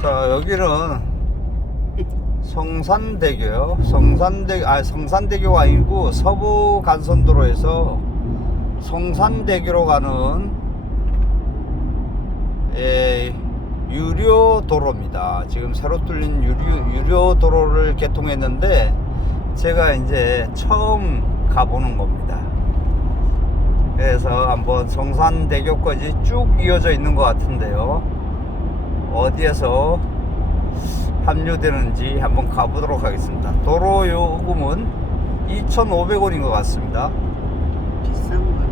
자 여기는 성산대교요. 성산대 아 성산대교가 아니고 서부 간선도로에서 성산대교로 가는 예, 유료 도로입니다. 지금 새로 뚫린 유료 유료 도로를 개통했는데 제가 이제 처음 가보는 겁니다. 그래서 한번 성산대교까지 쭉 이어져 있는 것 같은데요. 어디에서 합류되는지 한번 가보도록 하겠습니다. 도로 요금은 2,500원인 것 같습니다. 비싼 거네.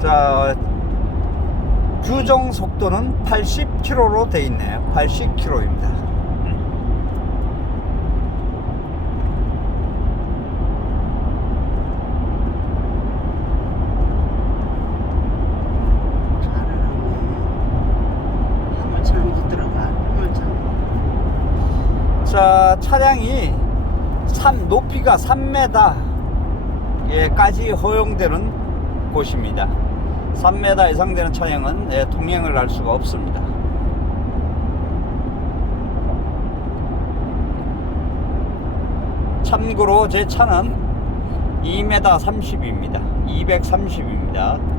자, 규정 속도는 80km로 돼 있네요. 80km입니다. 잘하네. 화물차는 못 들어가. 화물차. 자, 차량이 3, 높이가 3m까지 허용되는 곳입니다. 3m 이상 되는 차량은 예, 통행을 할 수가 없습니다. 참고로 제 차는 2m 30입니다. 230입니다.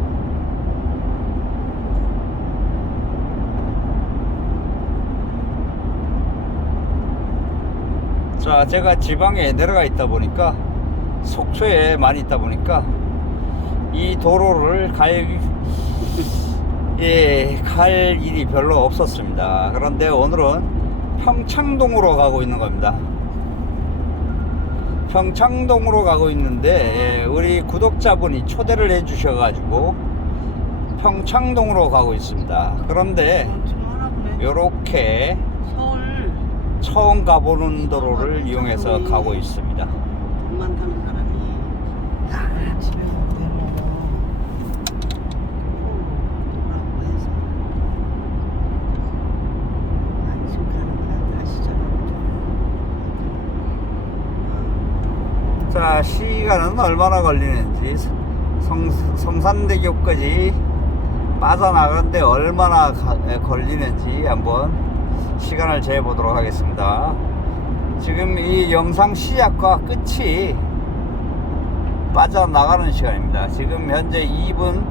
자, 제가 지방에 내려가 있다 보니까 속초에 많이 있다 보니까 이 도로를 갈, 예, 갈 일이 별로 없었습니다. 그런데 오늘은 평창동으로 가고 있는 겁니다. 평창동으로 가고 있는데 예, 우리 구독자분이 초대를 해 주셔가지고 평창동으로 가고 있습니다. 그런데. 이렇게 처음 가보는 도로를 이용해서 가고 있습니다. 돈 많다는 사람이 야 집에서 뭐라고 해서 안심 가는 다시 전화 자, 시간은 얼마나 걸리는지 성, 성산대교까지 빠져나가는데 얼마나 가- 에, 걸리는지 한번 시간을 재보도록 하겠습니다. 지금 이 영상 시작과 끝이 빠져나가는 시간입니다. 지금 현재 2분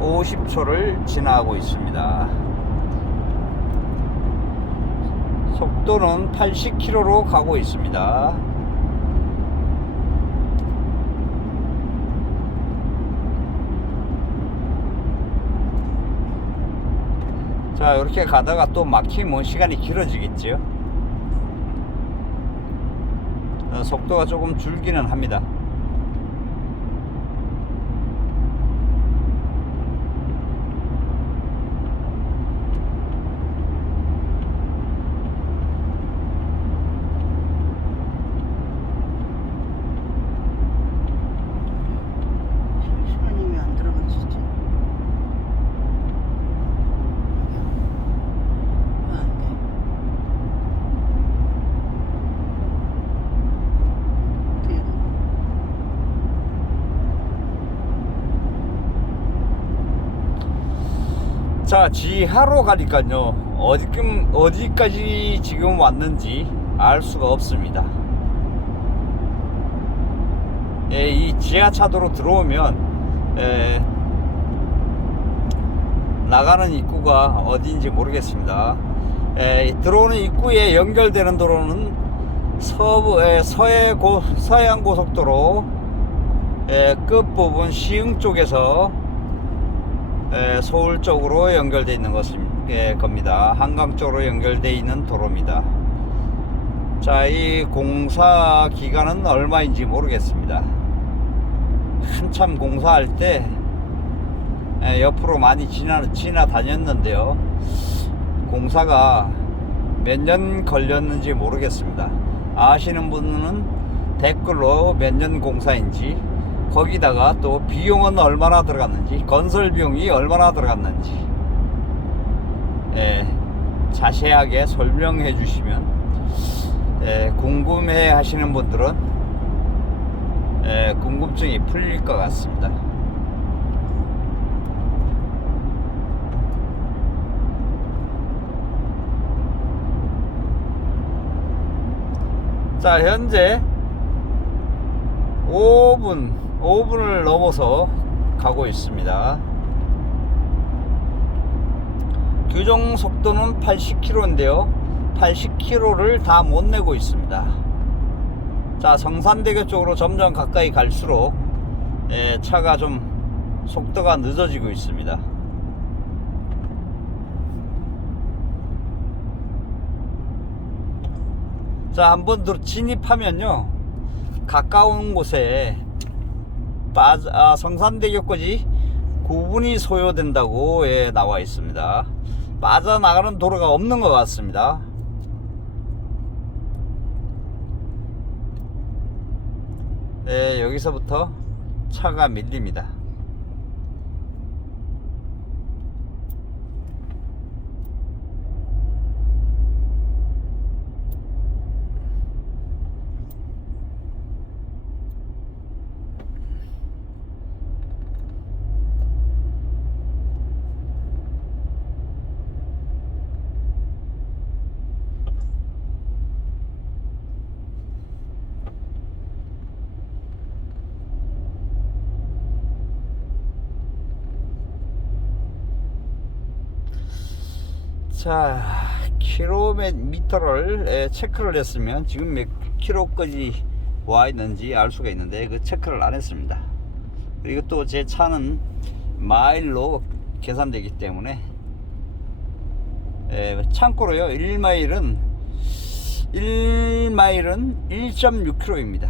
50초를 지나고 있습니다. 속도는 80km로 가고 있습니다. 자 이렇게 가다가 또 막히면 시간이 길어지겠죠 어, 속도가 조금 줄기는 합니다 시간이 왜 안 들어가지 진짜 왜안 돼? 어떻게 해? 자 지하로 가니까요. 어디끔 어디까지 지금 왔는지 알 수가 없습니다. 예, 이 지하차도로 들어오면 예, 나가는 입구가 어디인지 모르겠습니다. 예, 들어오는 입구에 연결되는 도로는 서부 예, 서해 고, 서해안 고속도로 예, 끝부분 시흥 쪽에서 에, 서울 쪽으로 연결되어 있는 것입, 예, 겁니다. 한강 쪽으로 연결되어 있는 도로입니다. 자, 이 공사 기간은 얼마인지 모르겠습니다. 한참 공사할 때 에, 옆으로 많이 지나, 지나 다녔는데요. 공사가 몇 년 걸렸는지 모르겠습니다. 아시는 분은 댓글로 몇 년 공사인지 거기다가 또 비용은 얼마나 들어갔는지 건설 비용이 얼마나 들어갔는지 예, 자세하게 설명해 주시면 예, 궁금해 하시는 분들은 에, 궁금증이 풀릴 것 같습니다. 자, 현재 5분, 5분을 넘어서 가고 있습니다. 규정 속도는 80km인데요. 80km를 다 못 내고 있습니다. 자, 성산대교 쪽으로 점점 가까이 갈수록 예, 차가 좀 속도가 늦어지고 있습니다. 자, 한번 더 진입하면요. 가까운 곳에 빠져, 아, 성산대교까지 9분이 소요된다고 예, 나와 있습니다. 빠져나가는 도로가 없는 것 같습니다. 예, 여기서부터 차가 밀립니다. 자, 킬로미터를 예, 체크를 했으면 지금 몇 킬로까지 와 있는지 알 수가 있는데 그 체크를 안 했습니다. 그리고 또 제 차는 마일로 계산되기 때문에 예, 참고로요 1마일은 1마일은 1.6km입니다.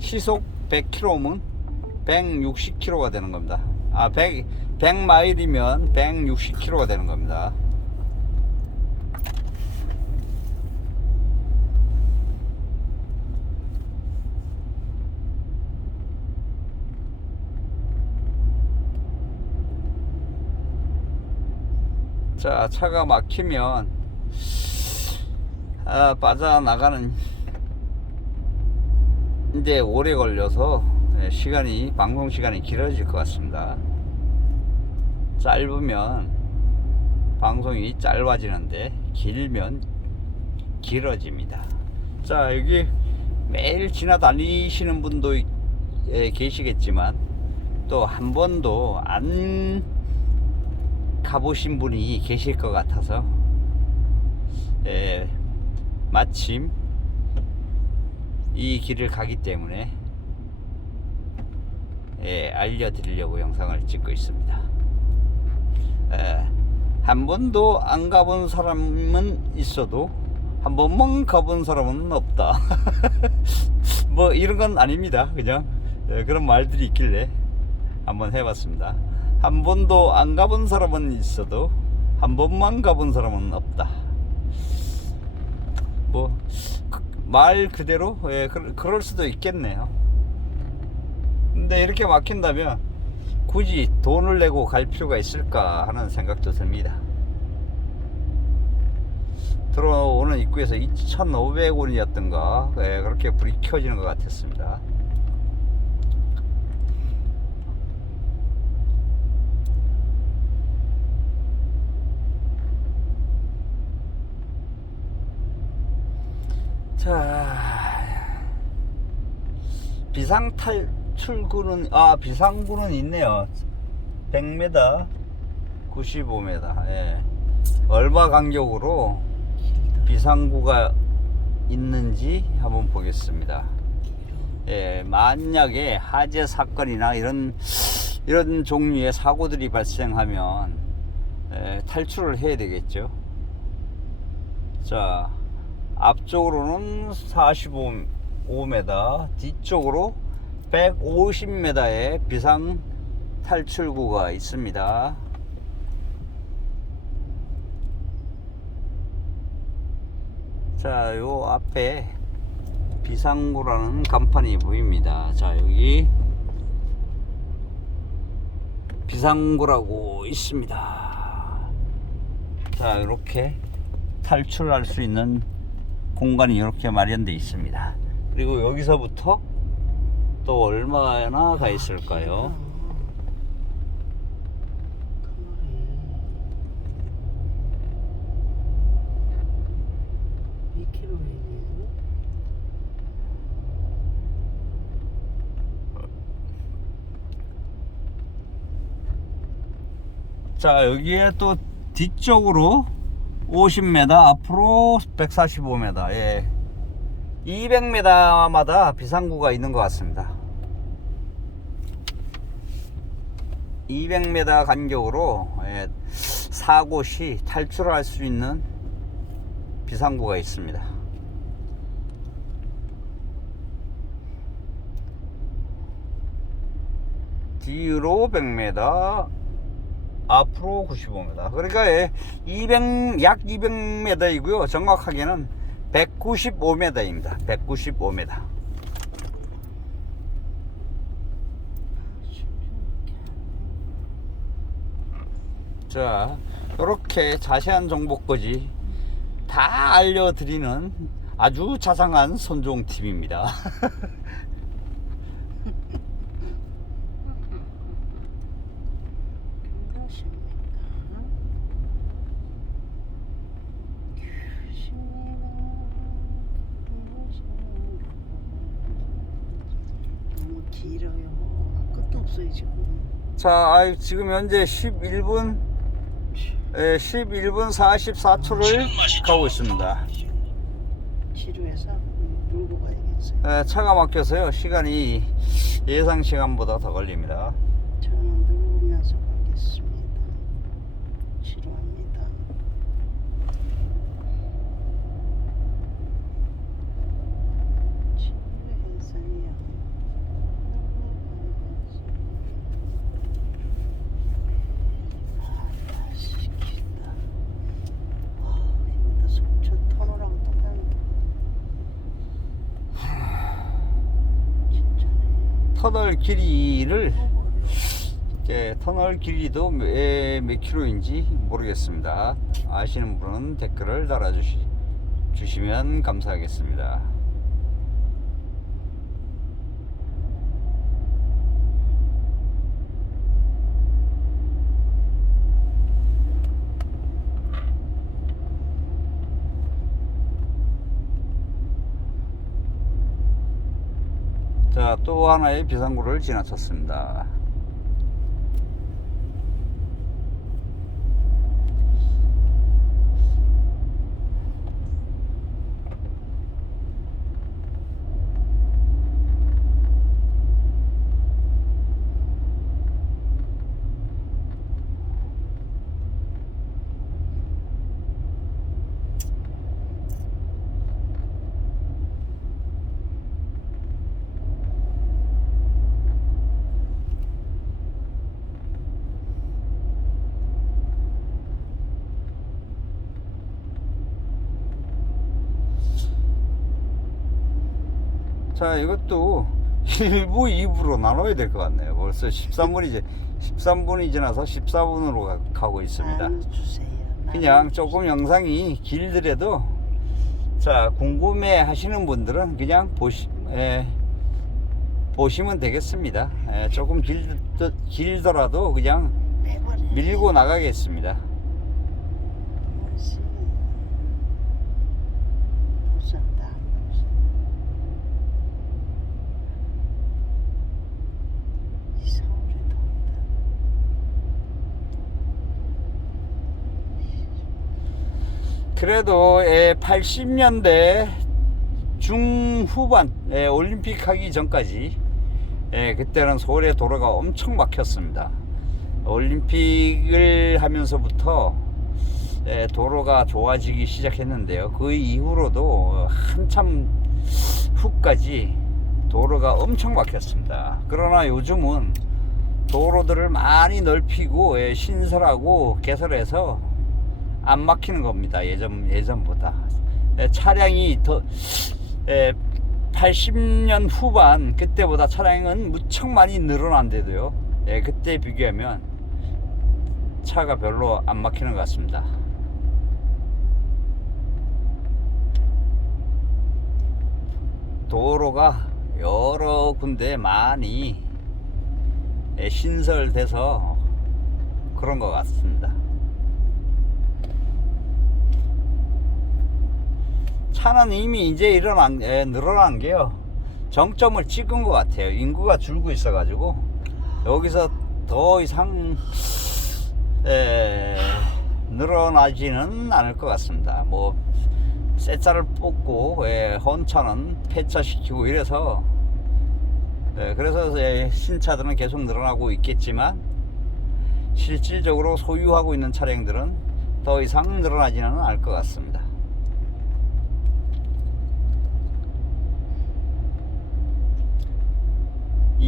시속 100km면 160km가 되는 겁니다. 아, 100, 100마일이면 160km가 되는 겁니다. 자, 차가 막히면 아, 빠져나가는 이제 오래 걸려서 예, 시간이 방송 시간이 길어질 것 같습니다. 짧으면 방송이 짧아지는데 길면 길어집니다. 자 여기 매일 지나다니시는 분도 이- 예, 계시겠지만 또 한 번도 안 가보신 분이 계실 것 같아서 예, 마침 이 길을 가기 때문에 예, 알려드리려고 영상을 찍고 있습니다. 예, 한 번도 안 가본 사람은 있어도 한 번만 가본 사람은 없다. 뭐 이런 건 아닙니다. 그냥 예, 그런 말들이 있길래 한번 해봤습니다. 한 번도 안 가본 사람은 있어도 한 번만 가본 사람은 없다. 뭐 말 그대로 예, 그, 그럴 수도 있겠네요. 근데 이렇게 막힌다면 굳이 돈을 내고 갈 필요가 있을까 하는 생각도 듭니다. 들어오는 입구에서 2,500원이었던가 예, 그렇게 불이 켜지는 것 같았습니다. 자 비상 탈 출구는 아 비상구는 있네요. 100m 95m 예. 얼마 간격으로 비상구가 있는지 한번 보겠습니다. 예, 만약에 화재 사건이나 이런 이런 종류의 사고들이 발생하면 예, 탈출을 해야 되겠죠. 자 앞쪽으로는 45m, 뒤쪽으로 150m의 비상 탈출구가 있습니다. 자, 요 앞에 비상구라는 간판이 보입니다. 자, 여기 비상구라고 있습니다. 자 이렇게 탈출할 수 있는 공간이 이렇게 마련되어 있습니다. 그리고 여기서부터 또 얼마나 가 있을까요? 자 여기에 또 뒤쪽으로 50m 앞으로 145m 예. 200m마다 비상구가 있는 것 같습니다. 200m 간격으로 예, 사곳이 탈출할 수 있는 비상구가 있습니다. 뒤로 100m 앞으로 95m. 그러니까 예, 200, 약 200m이고요. 정확하게는 195m입니다. 195m. 자, 이렇게 자세한 정보까지 다 알려드리는 아주 자상한 선종 팀입니다. 몇십니까? 너무 길어요. 끝도 없어요 지금. 자, 아이, 지금 현재 11분, 예, 11분 44초를 가고 있습니다. 지루해서 놀고 가야겠어요. 예, 차가 막혀서요. 시간이 예상 시간보다 더 걸립니다. 저는 놀면서 가겠습니다. 지루합니다. 지루해서요. 아, 시키다. 아, 이것도 속초 터널하고 똑같네. 진짜네. 터널 길이를 예, 터널 길이도 몇, 몇 킬로인지 모르겠습니다. 아시는 분은 댓글을 달아주시 주시면 감사하겠습니다. 자, 또 하나의 비상구를 지나쳤습니다. 자, 이것도 1부, 2부로 나눠야 될 것 같네요. 벌써 13분이, 13분이 지나서 14분으로 가, 고 있습니다. 그냥 조금 영상이 길더라도 자 궁금해 하시는 분들은 그냥 보시 에, 보시면 되겠습니다. 에, 조금 길, 길더라도 그냥. 밀고 나가겠습니다. 뭐지? 부산다. 이 서울에도 온다. 그래도 80년대 중후반 에, 올림픽 하기 전까지 에, 그때는 서울의 도로가 엄청 막혔습니다. 올림픽을 하면서부터 에, 도로가 좋아지기 시작했는데요. 그 이후로도 한참 후까지 도로가 엄청 막혔습니다. 그러나 요즘은 도로들을 많이 넓히고 예, 신설하고 개설해서 안 막히는 겁니다. 예전 예전보다 예, 차량이 더 예, 80년 후반 그때보다 차량은 무척 많이 늘어난데도요. 예, 그때 비교하면 차가 별로 안 막히는 것 같습니다. 도로가 여러 군데 많이 예, 신설돼서 그런 것 같습니다. 차는 이미 이제 일어난, 예, 늘어난 게요. 정점을 찍은 것 같아요. 인구가 줄고 있어 가지고 여기서 더 이상 에, 늘어나지는 않을 것 같습니다. 뭐 쇠자를 뽑고 예, 헌차는 폐차시키고 이래서 예, 그래서 예, 신차들은 계속 늘어나고 있겠지만 실질적으로 소유하고 있는 차량들은 더 이상 늘어나지는 않을 것 같습니다.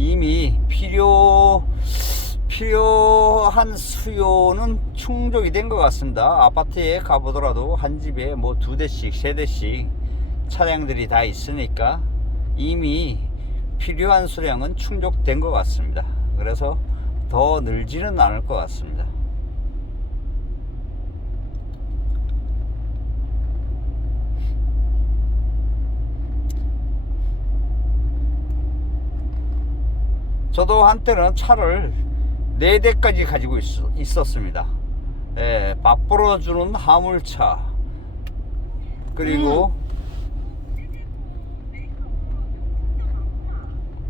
이미 필요 필요한 수요는 충족이 된 것 같습니다. 아파트에 가보더라도 한 집에 뭐 두 대씩 세 대씩 차량들이 다 있으니까 이미 필요한 수량은 충족된 것 같습니다. 그래서 더 늘지는 않을 것 같습니다. 저도 한때는 차를 네 대까지 가지고 있, 었습니다 예, 밥 벌어주는 화물차 그리고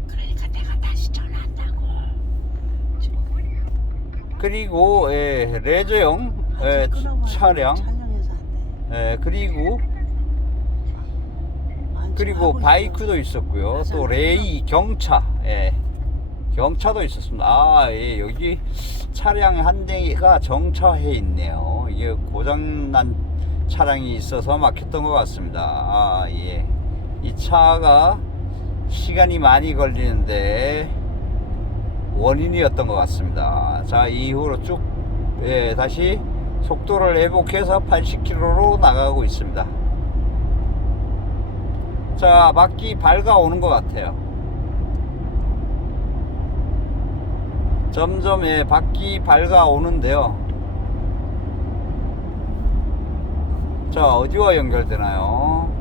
그러니까 내가 다시 전화한다고. 그리고 예, 레저용 예, 차량. 예, 그리고 아, 그리고 바이크도 있었고요. 또 레이 경차, 예. 경차도 있었습니다. 아, 예, 여기 차량 한 대가 정차해 있네요. 이게 고장난 차량이 있어서 막혔던 것 같습니다. 아, 예. 이 차가 시간이 많이 걸리는데 원인이었던 것 같습니다. 자, 이후로 쭉, 예, 다시 속도를 회복해서 80km로 나가고 있습니다. 자, 바퀴 밝아오는 것 같아요. 점점 예, 바퀴 밝아오는데요. 자, 어디와 연결되나요?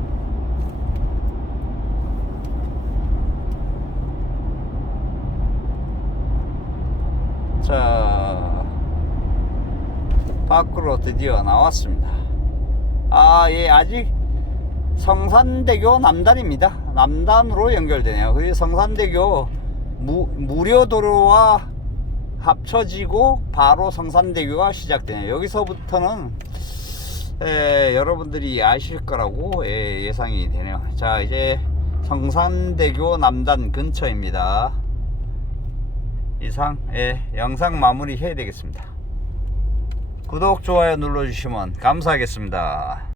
자, 밖으로 드디어 나왔습니다. 아, 예, 아직 성산대교 남단입니다. 남단으로 연결되네요. 그 성산대교 무, 무료도로와 합쳐지고 바로 성산대교가 시작되네요. 여기서부터는 에, 여러분들이 아실 거라고 예, 예상이 되네요. 자, 이제 성산대교 남단 근처입니다. 이상 예, 영상 마무리 해야 되겠습니다. 구독, 좋아요 눌러주시면 감사하겠습니다.